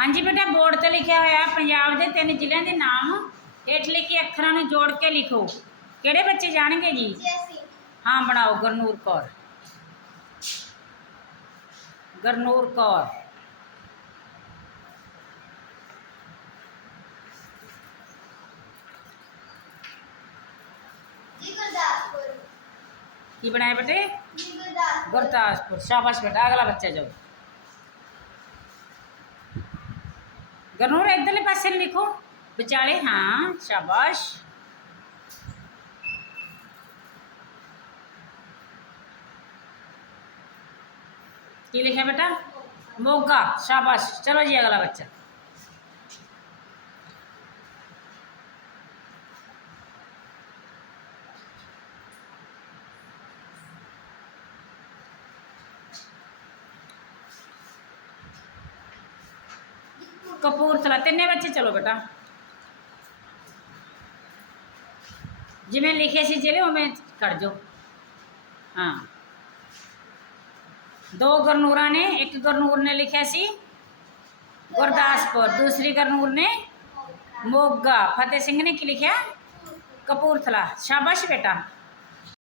हाँ जी बेटा बोर्ड से लिखा हुआ पंजाब के तीन ज़िले के नाम हेठ लिखी अखर जोड़ के लिखो किड़े बच्चे जाने जी हाँ बनाओ गुरनूर कौर गुरनूर कौर की बनाए बेटे गुरदासपुर शाबाश बेटा अगला बच्चा जाओ गरनूर इधरले पासे ਨੂੰ ਲਿਖੋ ਵਿਚਾਲੇ ਹਾਂ ਸ਼ਾਬਾਸ਼ ਕੀ ਲਿਖਿਆ ਬੇਟਾ ਮੋਗਾ ਸ਼ਾਬਾਸ਼ ਚਲੋ ਜੀ ਅਗਲਾ ਬੱਚਾ ਕਪੂਰਥਲਾ ਤਿੰਨੇ ਬੱਚੇ ਚਲੋ ਬੇਟਾ ਜਿਵੇਂ ਲਿਖੇ ਸੀ ਜਿਹੜੇ ਉਵੇਂ ਕਰ ਜੋ ਹਾਂ ਦੋ ਗਰਨੂਰਾਂ ਨੇ ਇੱਕ ਗਰਨੂਰ ਨੇ ਲਿਖਿਆ ਸੀ ਗੁਰਦਾਸਪੁਰ ਦੂਸਰੀ ਗਰਨੂਰ ਨੇ ਮੋਗਾ ਫਤਿਹ ਸਿੰਘ ਨੇ ਕੀ ਲਿਖਿਆ ਕਪੂਰਥਲਾ ਸ਼ਾਬਾਸ਼ ਬੇਟਾ